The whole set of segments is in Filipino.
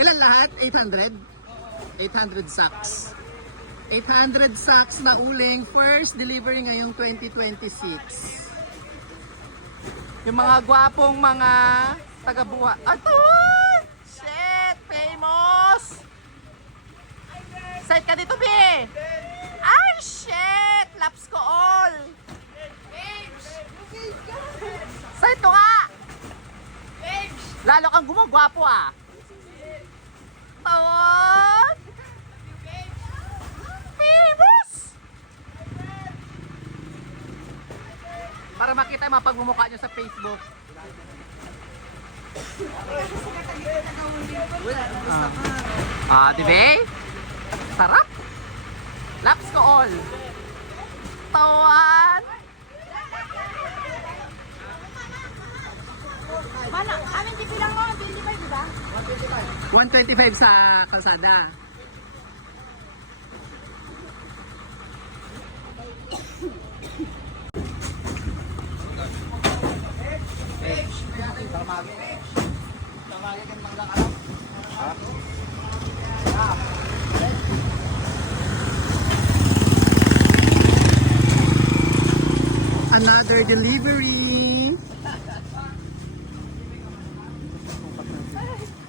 Ilan lahat? 800? 800 sacks. 800 sacks na uling. First delivery ngayong 2026. Yung mga gwapong mga taga-buha. Ato! Shit! Famous! Side ka dito, B! Ay, shit! Laps ko all! Side to nga! Lalo kang gumagwapo ah! Tawad! Famous! Para makita yung mga pagmumukha nyo sa Facebook. Diba? Sarap! Laps ko all! Tawad! Mana, amin di bilang mo, 25 diba? 125 sa kalsada. Another delivery.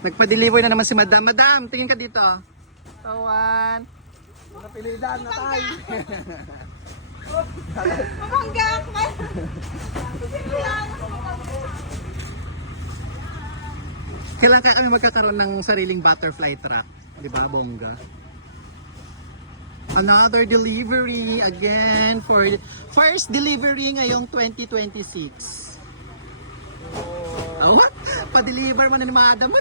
Nagpa-deliver na naman si Madam. Madam, tingin ka dito. Tawan. Napilitan na tayo. Mabangga ako. Kailan kaya kami magkakaroon ng sariling butterfly truck? Di ba, bongga? Another delivery again for first delivery ngayong 2026. Oh, pa-deliver mo na ni Madam.